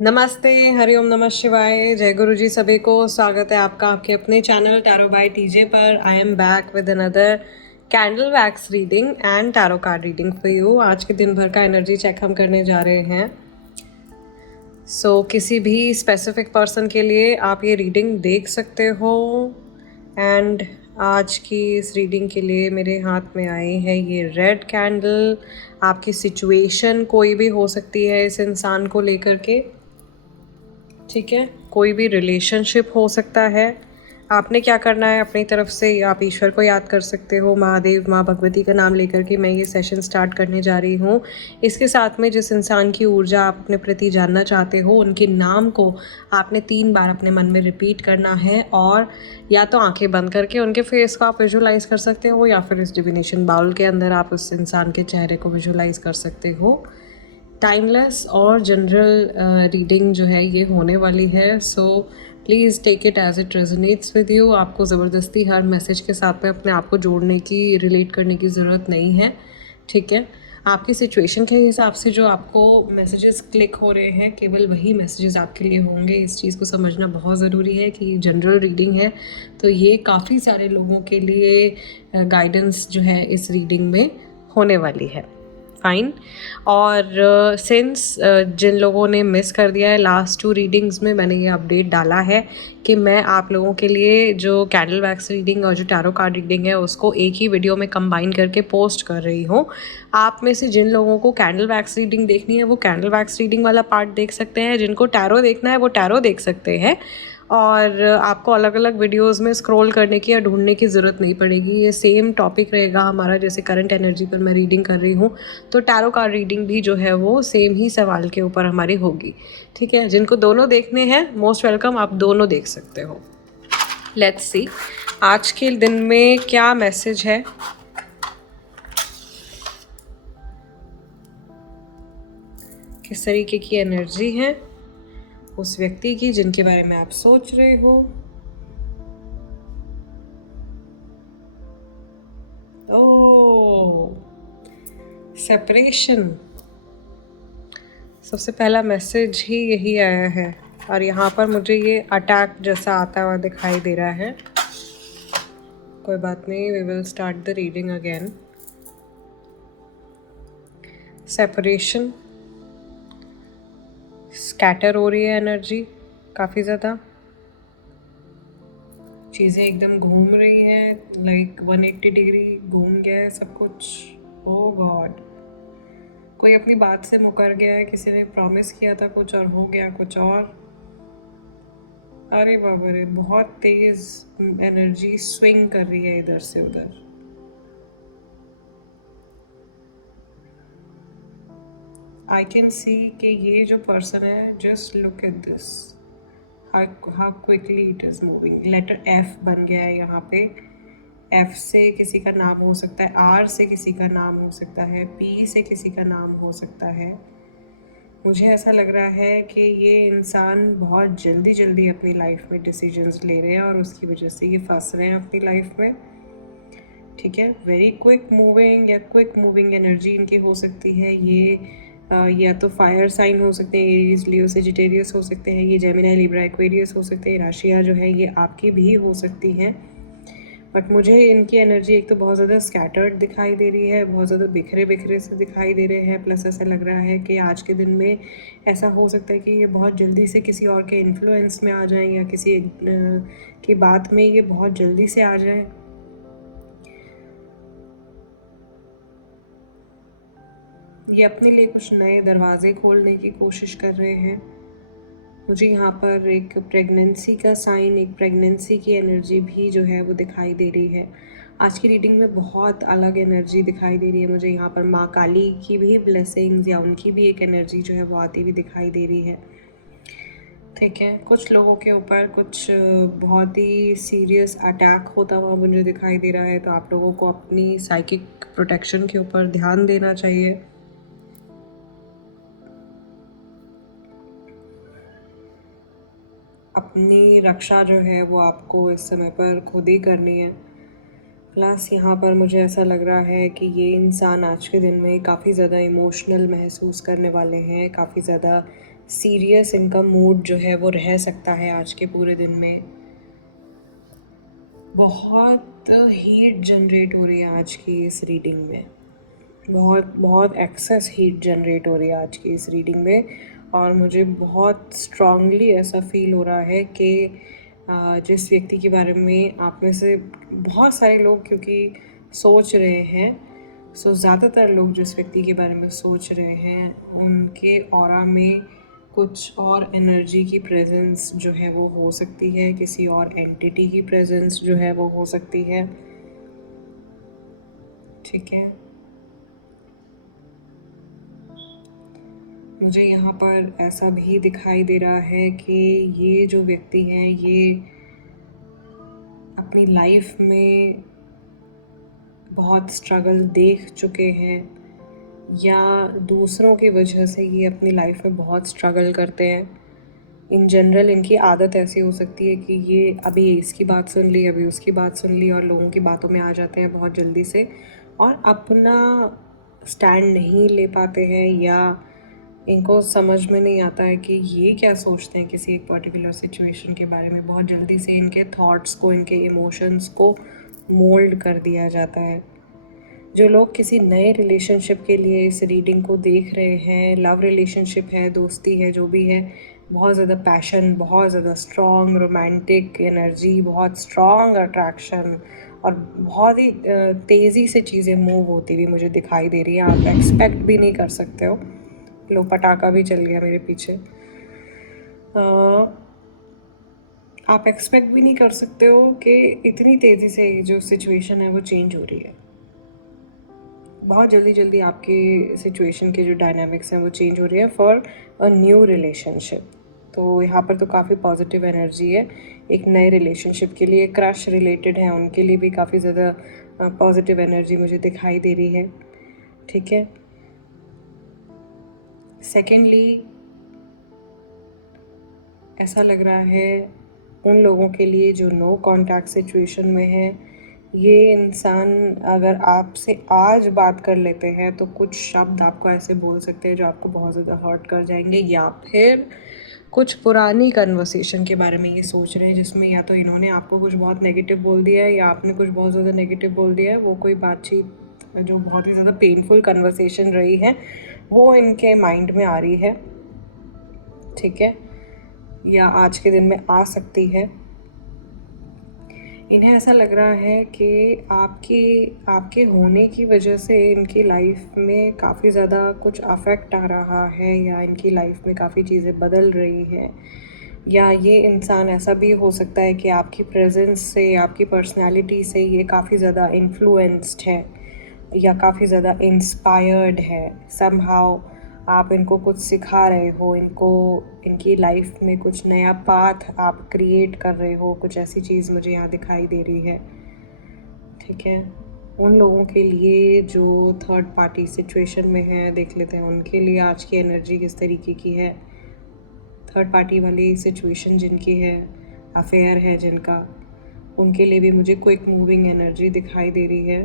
नमस्ते, हरिओम नमः शिवाय, जय गुरु जी सभी को। स्वागत है आपका आपके अपने चैनल टैरो बाय टीजे पर। I am back with another candle wax reading and tarot card reading for you. आज के दिन भर का एनर्जी चेक हम करने जा रहे हैं। किसी भी स्पेसिफिक पर्सन के लिए आप ये रीडिंग देख सकते हो। एंड आज की इस रीडिंग के लिए मेरे हाथ में आई है ये रेड कैंडल। आपकी सिचुएशन कोई भी हो सकती है इस इंसान को लेकर के, ठीक है। कोई भी रिलेशनशिप हो सकता है। आपने क्या करना है अपनी तरफ से, आप ईश्वर को याद कर सकते हो, महादेव माँ भगवती का नाम लेकर के मैं ये सेशन स्टार्ट करने जा रही हूँ। इसके साथ में जिस इंसान की ऊर्जा आप अपने प्रति जानना चाहते हो उनके नाम को आपने 3 बार अपने मन में रिपीट करना है, और या तो आंखें बंद करके उनके फेस को आप विजुलाइज कर सकते हो, या फिर इस डिविनेशन बाउल के अंदर आप उस इंसान के चेहरे को विजुलाइज कर सकते हो। टाइमलेस और जनरल रीडिंग जो है ये होने वाली है। Please take it as it resonates with you. आपको ज़बरदस्ती हर मैसेज के साथ में अपने आप को जोड़ने की, रिलेट करने की ज़रूरत नहीं है, ठीक है। आपकी सिचुएशन के हिसाब से जो आपको मैसेजेस क्लिक हो रहे हैं, केवल वही मैसेजेस आपके लिए होंगे। इस चीज़ को समझना बहुत ज़रूरी है कि जनरल रीडिंग है, तो ये काफ़ी सारे लोगों के लिए गाइडेंस जो है इस रीडिंग में होने वाली है। फाइन। और सिंस जिन लोगों ने मिस कर दिया है लास्ट 2 रीडिंग्स में, मैंने ये अपडेट डाला है कि मैं आप लोगों के लिए जो कैंडल वैक्स रीडिंग और जो टैरो कार्ड रीडिंग है उसको एक ही वीडियो में कंबाइन करके पोस्ट कर रही हूँ। आप में से जिन लोगों को कैंडल वैक्स रीडिंग देखनी है वो कैंडल वैक्स रीडिंग वाला पार्ट देख सकते हैं, जिनको टैरो देखना है वो टैरो देख सकते हैं। और आपको अलग अलग वीडियोस में स्क्रॉल करने की या ढूंढने की ज़रूरत नहीं पड़ेगी। ये सेम टॉपिक रहेगा हमारा, जैसे करंट एनर्जी पर मैं रीडिंग कर रही हूँ तो टैरो कार्ड रीडिंग भी जो है वो सेम ही सवाल के ऊपर हमारी होगी, ठीक है। जिनको दोनों देखने हैं मोस्ट वेलकम, आप दोनों देख सकते हो। लेट्स सी आज के दिन में क्या मैसेज है। किस तरीके की एनर्जी है उस व्यक्ति की जिनके बारे में आप सोच रहे हो। ओह, सेपरेशन। सबसे पहला मैसेज ही यही आया है, और यहाँ पर मुझे ये अटैक जैसा आता हुआ दिखाई दे रहा है। कोई बात नहीं, we will start the reading again. Separation, scatter हो रही है एनर्जी, काफ़ी ज़्यादा चीज़ें एकदम घूम रही हैं, लाइक 180 डिग्री घूम गया है सब कुछ। ओह गॉड, कोई अपनी बात से मुकर गया है, किसी ने प्रॉमिस किया था कुछ और हो गया कुछ और। अरे बाबा रे, बहुत तेज एनर्जी स्विंग कर रही है इधर से उधर। आई कैन सी कि ये जो पर्सन है, just look at this, how quickly it is moving. Letter F बन गया है यहाँ पे। एफ से किसी का नाम हो सकता है, आर से किसी का नाम हो सकता है, पी से किसी का नाम हो सकता है। मुझे ऐसा लग रहा है कि ये इंसान बहुत जल्दी जल्दी अपनी लाइफ में डिसीजंस ले रहे हैं और उसकी वजह से ये फंस रहे हैं अपनी लाइफ में, ठीक है। वेरी क्विक मूविंग या क्विक मूविंग एनर्जी इनकी हो सकती है। ये या तो फायर साइन हो सकते हैं, एरीज, लियो, सेजिटेरियस हो सकते हैं, ये जेमिनी, लिब्रा, एक्वेरियस हो सकते हैं, राशियाँ जो है ये आपकी भी हो सकती हैं। बट मुझे इनकी एनर्जी एक तो बहुत ज़्यादा स्कैटर्ड दिखाई दे रही है, बहुत ज़्यादा बिखरे बिखरे से दिखाई दे रहे हैं। प्लस ऐसा लग रहा है कि आज के दिन में ऐसा हो सकता है कि ये बहुत जल्दी से किसी और के इन्फ्लुएंस में आ जाएं, या किसी की बात में ये बहुत जल्दी से आ जाएं। ये अपने लिए कुछ नए दरवाजे खोलने की कोशिश कर रहे हैं। मुझे यहाँ पर एक प्रेगनेंसी का साइन, एक प्रेगनेंसी की एनर्जी भी जो है वो दिखाई दे रही है। आज की रीडिंग में बहुत अलग एनर्जी दिखाई दे रही है। मुझे यहाँ पर माँ काली की भी ब्लेसिंग्स या उनकी भी एक एनर्जी जो है वो आती हुई दिखाई दे रही है, ठीक है। कुछ लोगों के ऊपर कुछ बहुत ही सीरियस अटैक होता हुआ मुझे दिखाई दे रहा है, तो आप लोगों को अपनी साइकिक प्रोटेक्शन के ऊपर ध्यान देना चाहिए। अपनी रक्षा जो है वो आपको इस समय पर खुद ही करनी है। प्लस यहाँ पर मुझे ऐसा लग रहा है कि ये इंसान आज के दिन में काफ़ी ज़्यादा इमोशनल महसूस करने वाले हैं, काफ़ी ज़्यादा सीरियस इनका मूड जो है वो रह सकता है आज के पूरे दिन में। बहुत हीट जनरेट हो रही है आज की इस रीडिंग में, बहुत बहुत एक्सेस हीट जनरेट हो रही है आज की इस रीडिंग में। और मुझे बहुत स्ट्रांगली ऐसा फील हो रहा है कि जिस व्यक्ति के बारे में आप में से बहुत सारे लोग क्योंकि सोच रहे हैं, ज़्यादातर लोग जिस व्यक्ति के बारे में सोच रहे हैं उनके ऑरा में कुछ और एनर्जी की प्रेजेंस जो है वो हो सकती है, किसी और एंटिटी की प्रेजेंस जो है वो हो सकती है। ठीक है, मुझे यहाँ पर ऐसा भी दिखाई दे रहा है कि ये जो व्यक्ति हैं ये अपनी लाइफ में बहुत स्ट्रगल देख चुके हैं, या दूसरों की वजह से ये अपनी लाइफ में बहुत स्ट्रगल करते हैं। इन जनरल इनकी आदत ऐसी हो सकती है कि ये अभी इसकी बात सुन ली, अभी उसकी बात सुन ली, और लोगों की बातों में आ जाते हैं बहुत जल्दी से और अपना स्टैंड नहीं ले पाते हैं, या इनको समझ में नहीं आता है कि ये क्या सोचते हैं किसी एक पर्टिकुलर सिचुएशन के बारे में। बहुत जल्दी से इनके थॉट्स को, इनके इमोशंस को मोल्ड कर दिया जाता है। जो लोग किसी नए रिलेशनशिप के लिए इस रीडिंग को देख रहे हैं, लव रिलेशनशिप है, दोस्ती है, जो भी है, बहुत ज़्यादा पैशन, बहुत ज़्यादा स्ट्रॉन्ग रोमांटिक एनर्जी, बहुत स्ट्रॉन्ग अट्रैक्शन और बहुत ही तेज़ी से चीज़ें मूव होती हुई मुझे दिखाई दे रही है। आप एक्सपेक्ट भी नहीं कर सकते हो। लो, पटाखा भी चल गया मेरे पीछे। आप एक्सपेक्ट भी नहीं कर सकते हो कि इतनी तेज़ी से जो सिचुएशन है वो चेंज हो रही है। बहुत जल्दी आपके सिचुएशन के जो डायनामिक्स हैं वो चेंज हो रही है फॉर अ न्यू रिलेशनशिप। तो यहाँ पर तो काफ़ी पॉजिटिव एनर्जी है एक नए रिलेशनशिप के लिए। क्रश रिलेटेड है उनके लिए भी काफ़ी ज़्यादा पॉजिटिव एनर्जी मुझे दिखाई दे रही है। ठीक है, सेकेंडली ऐसा लग रहा है उन लोगों के लिए जो नो कांटेक्ट सिचुएशन में है, ये इंसान अगर आपसे आज बात कर लेते हैं तो कुछ शब्द आपको ऐसे बोल सकते हैं जो आपको बहुत ज़्यादा हर्ट कर जाएंगे, या फिर कुछ पुरानी कन्वर्सेशन के बारे में ये सोच रहे हैं जिसमें या तो इन्होंने आपको कुछ बहुत नेगेटिव बोल दिया है या आपने कुछ बहुत ज़्यादा नेगेटिव बोल दिया है। वो कोई बातचीत जो बहुत ही ज़्यादा पेनफुल कन्वर्सेशन रही है वो इनके माइंड में आ रही है। ठीक है, या आज के दिन में आ सकती है। इन्हें ऐसा लग रहा है कि आपके होने की वजह से इनकी लाइफ में काफ़ी ज़्यादा कुछ अफेक्ट आ रहा है, या इनकी लाइफ में काफ़ी चीज़ें बदल रही हैं, या ये इंसान ऐसा भी हो सकता है कि आपकी प्रेजेंस से, आपकी पर्सनालिटी से ये काफ़ी ज़्यादा इन्फ्लुएंस्ड है या काफ़ी ज़्यादा इंस्पायर्ड है। समहाउ आप इनको कुछ सिखा रहे हो, इनकी लाइफ में कुछ नया पाथ आप क्रिएट कर रहे हो, कुछ ऐसी चीज़ मुझे यहाँ दिखाई दे रही है। ठीक है, उन लोगों के लिए जो थर्ड पार्टी सिचुएशन में है, देख लेते हैं उनके लिए आज की एनर्जी किस तरीके की है। थर्ड पार्टी वाली सिचुएशन जिनकी है, अफेयर है जिनका, उनके लिए भी मुझे क्विक मूविंग एनर्जी दिखाई दे रही है,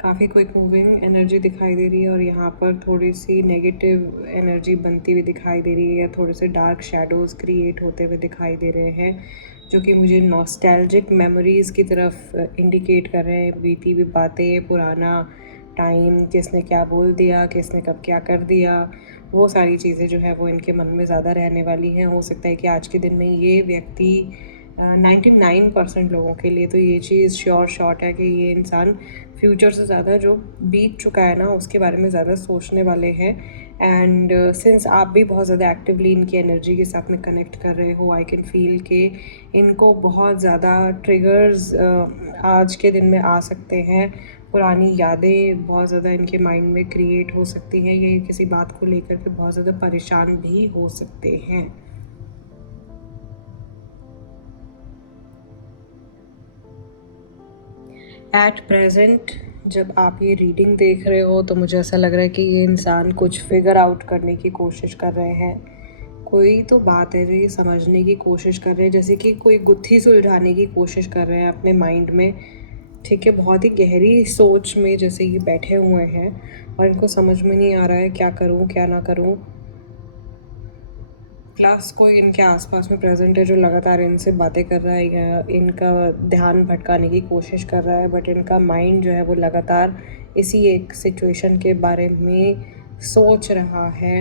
काफ़ी क्विक मूविंग एनर्जी दिखाई दे रही है। और यहाँ पर थोड़ी सी नेगेटिव एनर्जी बनती हुई दिखाई दे रही है, या थोड़े से डार्क शैडोज़ क्रिएट होते हुए दिखाई दे रहे हैं, जो कि मुझे नॉस्टैल्जिक मेमोरीज़ की तरफ इंडिकेट कर रहे हैं। बीती हुई बातें, पुराना टाइम, किसने क्या बोल दिया, किसने कब क्या कर दिया, वो सारी चीज़ें जो है वो इनके मन में ज़्यादा रहने वाली हैं। हो सकता है कि आज के दिन में ये व्यक्ति 99% लोगों के लिए तो ये चीज़ श्योर शॉट है कि ये इंसान फ्यूचर से ज़्यादा जो बीत चुका है ना उसके बारे में ज़्यादा सोचने वाले हैं। एंड सिंस आप भी बहुत ज़्यादा एक्टिवली इनकी एनर्जी के साथ में कनेक्ट कर रहे हो, आई कैन फील कि इनको बहुत ज़्यादा ट्रिगर्स आज के दिन में आ सकते हैं। पुरानी यादें बहुत ज़्यादा इनके माइंड में क्रिएट हो सकती हैं, ये किसी बात को लेकर के बहुत ज़्यादा परेशान भी हो सकते हैं। एट प्रेजेंट जब आप ये रीडिंग देख रहे हो तो मुझे ऐसा लग रहा है कि ये इंसान कुछ फिगर आउट करने की कोशिश कर रहे हैं। कोई तो बात है जो ये समझने की कोशिश कर रहे हैं, जैसे कि कोई गुत्थी सुलझाने की कोशिश कर रहे हैं अपने माइंड में। ठीक है, बहुत ही गहरी सोच में जैसे ये बैठे हुए हैं और इनको समझ में नहीं आ रहा है क्या करूँ क्या ना करूँ। प्लस कोई इनके आसपास में प्रेजेंट है जो लगातार इनसे बातें कर रहा है या इनका ध्यान भटकाने की कोशिश कर रहा है, बट इनका माइंड जो है वो लगातार इसी एक सिचुएशन के बारे में सोच रहा है।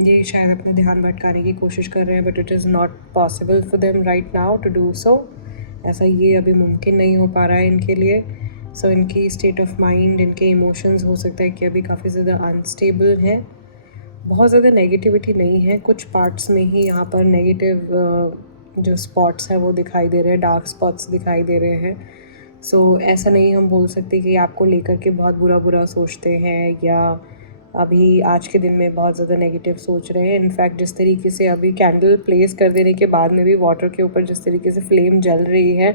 ये शायद अपना ध्यान भटकाने की कोशिश कर रहे हैं, but it is not possible for them right now to do so. ऐसा ये अभी मुमकिन नहीं हो पा रहा है इनके लिए। सो इनकी स्टेट ऑफ माइंड, इनके इमोशंस हो सकता है कि अभी काफ़ी ज़्यादा अनस्टेबल हैं। बहुत ज़्यादा नेगेटिविटी नहीं है, कुछ पार्ट्स में ही यहाँ पर नेगेटिव जो स्पॉट्स हैं वो दिखाई दे रहे हैं, डार्क स्पॉट्स दिखाई दे रहे हैं। सो ऐसा नहीं हम बोल सकते कि आपको लेकर के बहुत बुरा सोचते हैं या अभी आज के दिन में बहुत ज़्यादा नेगेटिव सोच रहे हैं। इनफैक्ट जिस तरीके से अभी कैंडल प्लेस कर देने के बाद में भी वाटर के ऊपर जिस तरीके से फ्लेम जल रही है,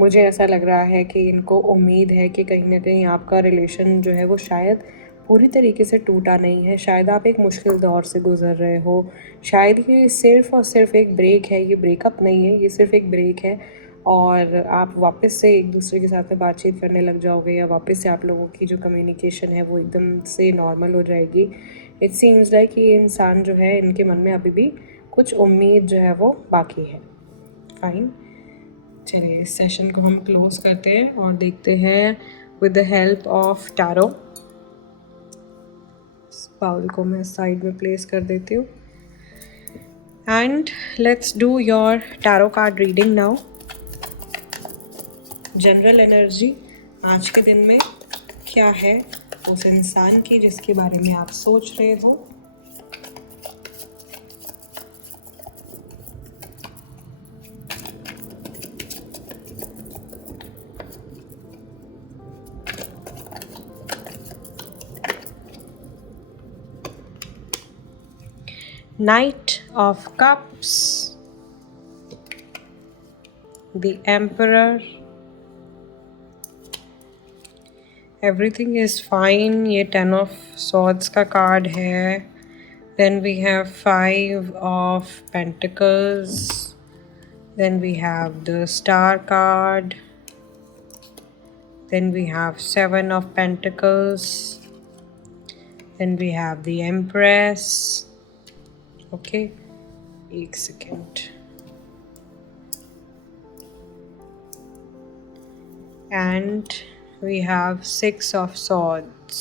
मुझे ऐसा लग रहा है कि इनको उम्मीद है कि कहीं ना कहीं आपका रिलेशन जो है वो शायद पूरी तरीके से टूटा नहीं है। शायद आप एक मुश्किल दौर से गुज़र रहे हो, शायद ये सिर्फ़ और सिर्फ एक ब्रेक है, ये ब्रेकअप नहीं है, ये सिर्फ एक ब्रेक है और आप वापस से एक दूसरे के साथ में बातचीत करने लग जाओगे या वापस से आप लोगों की जो कम्युनिकेशन है वो एकदम से नॉर्मल हो जाएगी। इट सीम्स लाइक ये इंसान जो है, इनके मन में अभी भी कुछ उम्मीद जो है वो बाकी है। फाइन, चलिए इस सेशन को हम क्लोज़ करते हैं और देखते हैं with the help of tarot. Bowl को मैं साइड में प्लेस कर देती हूँ and let's do your tarot card reading now. General energy आज के दिन में क्या है उस इंसान की जिसके बारे में आप सोच रहे हो। Knight of Cups, the Emperor, everything is fine। ये 10 of Swords का कार्ड है। Then we have 5 of Pentacles, then we have the Star card, then we have 7 of Pentacles, then we have the Empress। Okay, एक second. And we have 6 of swords.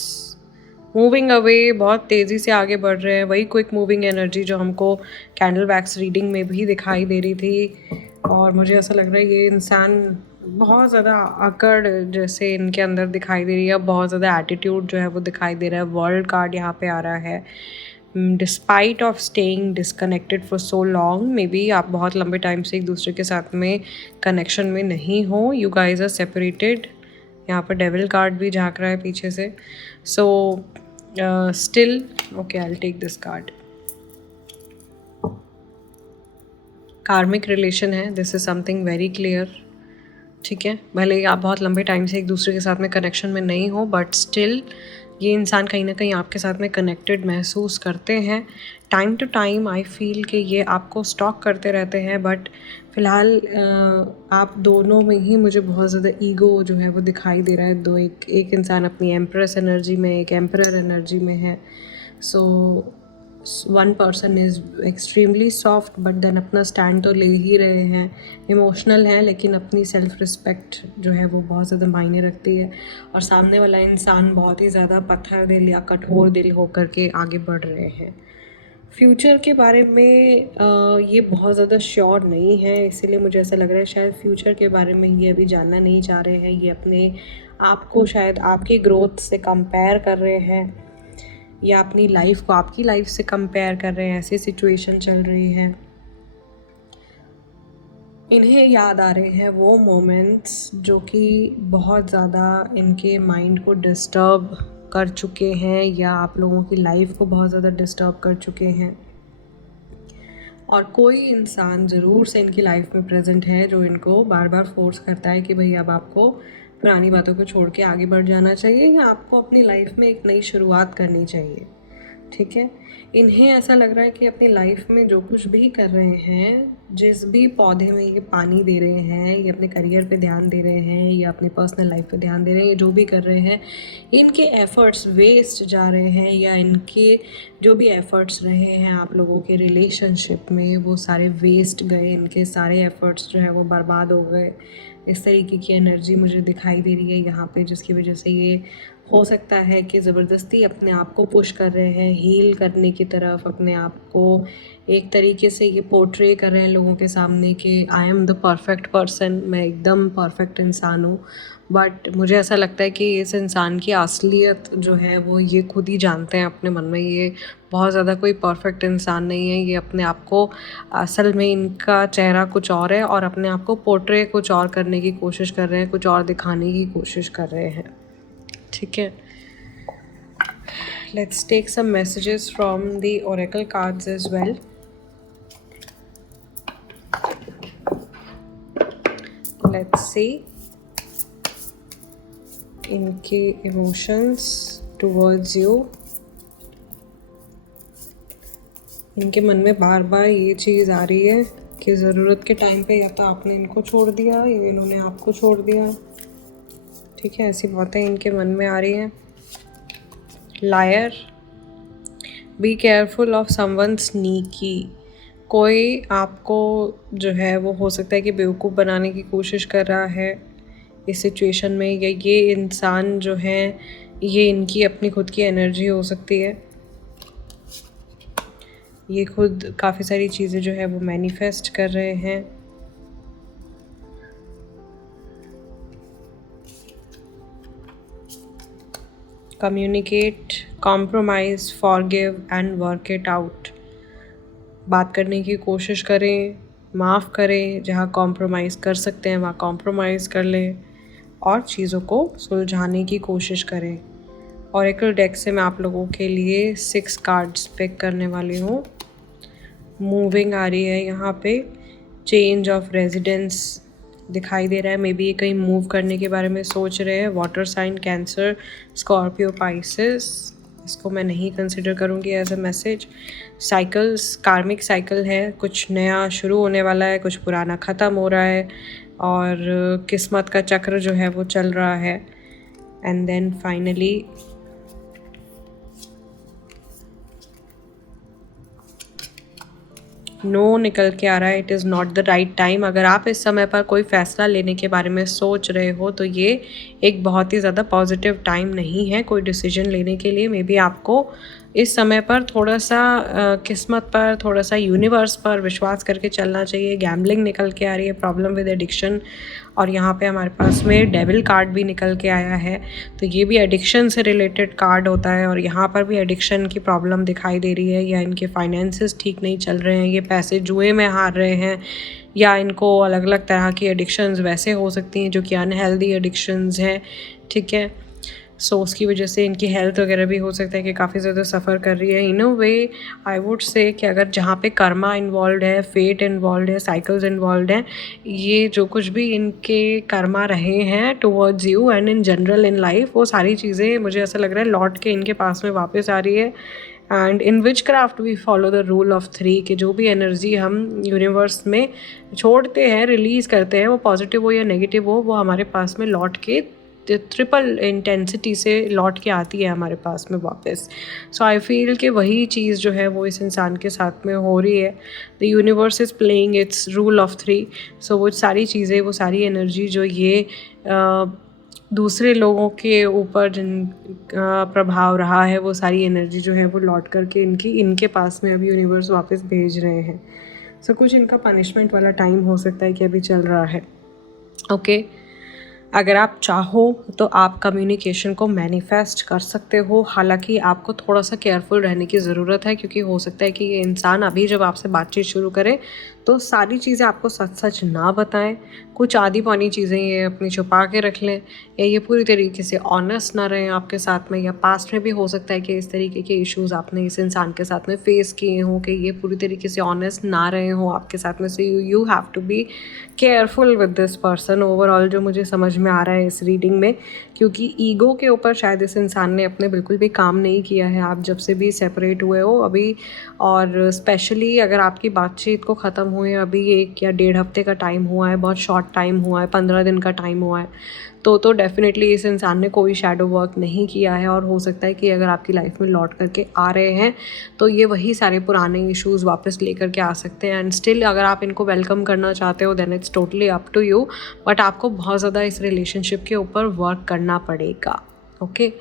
Moving away, बहुत तेज़ी से आगे बढ़ रहे हैं। वही क्विक मूविंग एनर्जी जो हमको कैंडल वैक्स रीडिंग में भी दिखाई दे रही थी। और मुझे ऐसा लग रहा है ये इंसान बहुत ज़्यादा अकड़ जैसे इनके अंदर दिखाई दे रही है, बहुत ज़्यादा एटीट्यूड जो है वो दिखाई दे रहा है। वर्ल्ड कार्ड यहाँ पे आ रहा है। Despite of staying disconnected for so long, may be आप बहुत लंबे टाइम से एक दूसरे के साथ में कनेक्शन में नहीं हो, यू गाइज आर सेपरेटेड। यहाँ पर डेविल कार्ड भी झाँक रहा है पीछे से। So still okay, I will take this card. Karmic relation है, this is something very clear. ठीक है, भले ही आप बहुत लंबे टाइम से एक दूसरे के साथ में कनेक्शन में नहीं हो, बट स्टिल ये इंसान कहीं ना कहीं आपके साथ में कनेक्टेड महसूस करते हैं। Time to time I feel कि ये आपको स्टॉक करते रहते हैं, बट फ़िलहाल आप दोनों में ही मुझे बहुत ज़्यादा ईगो जो है वो दिखाई दे रहा है। दो एक इंसान अपनी एम्प्रेस एनर्जी में, एक एम्परर एनर्जी में है। So one person is extremely soft, but then अपना स्टैंड तो ले ही रहे हैं, इमोशनल हैं, लेकिन अपनी सेल्फ रिस्पेक्ट जो है वो बहुत ज़्यादा मायने रखती है। और सामने वाला इंसान बहुत ही ज़्यादा पत्थर दिल या कठोर दिल होकर के आगे बढ़ रहे हैं। फ्यूचर के बारे में ये बहुत ज़्यादा श्योर नहीं है, इसीलिए मुझे ऐसा लग रहा है शायद फ्यूचर के बारे में ये अभी जानना नहीं चाह रहे हैं। ये अपने आप को शायद आपकी ग्रोथ से कंपेयर कर रहे हैं या अपनी लाइफ को आपकी लाइफ से कंपेयर कर रहे हैं, ऐसी सिचुएशन चल रही है। इन्हें याद आ रहे हैं वो मोमेंट्स जो कि बहुत ज़्यादा इनके माइंड को डिस्टर्ब कर चुके हैं या आप लोगों की लाइफ को बहुत ज़्यादा डिस्टर्ब कर चुके हैं। और कोई इंसान ज़रूर से इनकी लाइफ में प्रेजेंट है जो इनको बार बार फोर्स करता है कि भाई अब आपको पुरानी बातों को छोड़ के आगे बढ़ जाना चाहिए या आपको अपनी लाइफ में एक नई शुरुआत करनी चाहिए। ठीक है। इन्हें ऐसा लग रहा है कि अपनी लाइफ में जो कुछ भी कर रहे हैं, जिस भी पौधे में ये पानी दे रहे हैं, ये अपने करियर पे ध्यान दे रहे हैं या अपनी पर्सनल लाइफ पे ध्यान दे रहे हैं, ये जो भी कर रहे हैं, इनके एफ़र्ट्स वेस्ट जा रहे हैं, या इनके जो भी एफ़र्ट्स रहे हैं आप लोगों के रिलेशनशिप में, वो सारे वेस्ट गए, इनके सारे एफ़र्ट्स जो है वो बर्बाद हो गए। इस तरीके की एनर्जी मुझे दिखाई दे रही है यहाँ पे, जिसकी वजह से ये हो सकता है कि ज़बरदस्ती अपने आप को पुश कर रहे हैं हील करने की तरफ, अपने आप को एक तरीके से ये पोर्ट्रे कर रहे हैं लोगों के सामने कि I am the perfect person, मैं एकदम परफेक्ट इंसान हूँ। बट मुझे ऐसा लगता है कि इस इंसान की असलियत जो है वो ये खुद ही जानते हैं अपने मन में, ये बहुत ज़्यादा कोई परफेक्ट इंसान नहीं है। ये अपने आप को, असल में इनका चेहरा कुछ और है और अपने आप को पोर्ट्रे कुछ और करने की कोशिश कर रहे हैं, कुछ और दिखाने की कोशिश कर रहे हैं। ठीक है, let's take some messages from the oracle cards as well. Let's see इनके emotions towards you. इनके मन में बार बार ये चीज़ आ रही है कि ज़रूरत के टाइम पे या तो आपने इनको छोड़ दिया या इन्होंने आपको छोड़ दिया। ठीक है, ऐसी बातें इनके मन में आ रही हैं। Liar, be careful of someone sneaky. कोई आपको जो है वो हो सकता है कि बेवकूफ़ बनाने की कोशिश कर रहा है इस सिचुएशन में, या ये इंसान जो है ये इनकी अपनी खुद की एनर्जी हो सकती है। ये खुद काफ़ी सारी चीज़ें जो है वो मैनिफेस्ट कर रहे हैं। Communicate, compromise, forgive and work it out. बात करने की कोशिश करें, माफ़ करें, जहाँ कॉम्प्रोमाइज़ कर सकते हैं वहाँ कॉम्प्रोमाइज़ कर लें और चीज़ों को सुलझाने की कोशिश करें। ऑरेकल डेक से मैं आप लोगों के लिए 6 कार्ड्स पिक करने वाली हूँ। मूविंग आ रही है यहाँ पे, चेंज ऑफ रेजिडेंस दिखाई दे रहा है, मे बी ये कहीं मूव करने के बारे में सोच रहे हैं। Water sign, cancer, Scorpio, Pisces, इसको मैं नहीं कंसिडर करूँगी as a message. Cycles, karmic cycle है, कुछ नया शुरू होने वाला है, कुछ पुराना ख़त्म हो रहा है और किस्मत का चक्र जो है वो चल रहा है। एंड देन फाइनली नो निकल के आ रहा है, it is not the right time. अगर आप इस समय पर कोई फ़ैसला लेने के बारे में सोच रहे हो तो ये एक बहुत ही ज़्यादा पॉजिटिव टाइम नहीं है कोई डिसीजन लेने के लिए। मे बी आपको इस समय पर थोड़ा सा किस्मत पर, थोड़ा सा यूनिवर्स पर विश्वास करके चलना चाहिए। गैम्बलिंग निकल के आ रही है, प्रॉब्लम विद एडिक्शन, और यहाँ पे हमारे पास में डेविल कार्ड भी निकल के आया है, तो ये भी एडिक्शन से रिलेटेड कार्ड होता है। और यहाँ पर भी एडिक्शन की प्रॉब्लम दिखाई दे रही है, या इनके फाइनेंसेस ठीक नहीं चल रहे हैं, ये पैसे जुए में हार रहे हैं, या इनको अलग अलग तरह की एडिक्शंस वैसे हो सकती हैं जो कि अनहेल्दी एडिक्शंस हैं। ठीक है, सो उसकी वजह से इनकी हेल्थ वगैरह भी हो सकता है कि काफ़ी ज़्यादा सफ़र कर रही है। इन अ वे आई वुड से कि अगर जहाँ पे कर्मा इन्वॉल्व है, फेट इन्वॉल्व है, साइकिल्स इन्वॉल्व हैं, ये जो कुछ भी इनके कर्मा रहे हैं towards you and in general in life, वो सारी चीज़ें मुझे ऐसा लग रहा है लौट के इनके पास में वापस आ रही है। And in which craft we follow the rule of 3 कि जो भी एनर्जी हम यूनिवर्स में छोड़ते हैं, रिलीज़ करते हैं, वो पॉजिटिव हो या नेगेटिव हो, वो हमारे पास में लौट के ट्रिपल इंटेंसिटी से लौट के आती है हमारे पास में वापस। सो आई फील कि वही चीज़ जो है वो इस इंसान के साथ में हो रही है। The universe is playing it's rule of 3। सो वो सारी चीज़ें, वो सारी एनर्जी जो ये दूसरे लोगों के ऊपर जिन प्रभाव रहा है, वो सारी एनर्जी जो है वो लौट करके इनके पास में अभी यूनिवर्स वापस भेज रहे हैं। सो कुछ इनका पनिशमेंट वाला टाइम हो सकता है कि अभी चल रहा है। ओके, अगर आप चाहो तो आप कम्युनिकेशन को मैनिफेस्ट कर सकते हो, हालांकि आपको थोड़ा सा केयरफुल रहने की ज़रूरत है, क्योंकि हो सकता है कि ये इंसान अभी जब आपसे बातचीत शुरू करे तो सारी चीज़ें आपको सच सच ना बताएं, कुछ आधी पौनी चीज़ें ये अपनी छुपा के रख लें, या ये पूरी तरीके से ऑनेस्ट ना रहें आपके साथ में, या पास्ट में भी हो सकता है कि इस तरीके के इश्यूज़ आपने इस इंसान के साथ में फ़ेस किए हों कि ये पूरी तरीके से ऑनेस्ट ना रहे हों आपके साथ में। So you have to be careful with this person overall, जो मुझे समझ में आ रहा है इस रीडिंग में, क्योंकि ईगो के ऊपर शायद इस इंसान ने अपने बिल्कुल भी काम नहीं किया है आप जब से भी सेपरेट हुए हो अभी। और स्पेशली अगर आपकी बातचीत को ख़त्म हुए अभी 1 या 1.5 हफ्ते का टाइम हुआ है, बहुत शॉर्ट टाइम हुआ है, 15 दिन का टाइम हुआ है, तो डेफ़िनेटली इस इंसान ने कोई शैडो वर्क नहीं किया है। और हो सकता है कि अगर आपकी लाइफ में लौट करके आ रहे हैं तो ये वही सारे पुराने इश्यूज़ वापस लेकर के आ सकते हैं। एंड स्टिल अगर आप इनको वेलकम करना चाहते हो then it's totally up to you, but आपको बहुत ज़्यादा इस रिलेशनशिप के ऊपर वर्क करना पड़ेगा। ओके,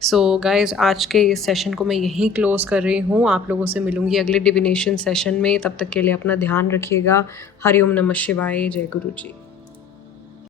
सो गाइज़, आज के इस सेशन को मैं यहीं क्लोज़ कर रही हूँ। आप लोगों से मिलूँगी अगले डिविनेशन सेशन में। तब तक के लिए अपना ध्यान रखिएगा। हरि ओम नमः शिवाय। जय गुरु जी।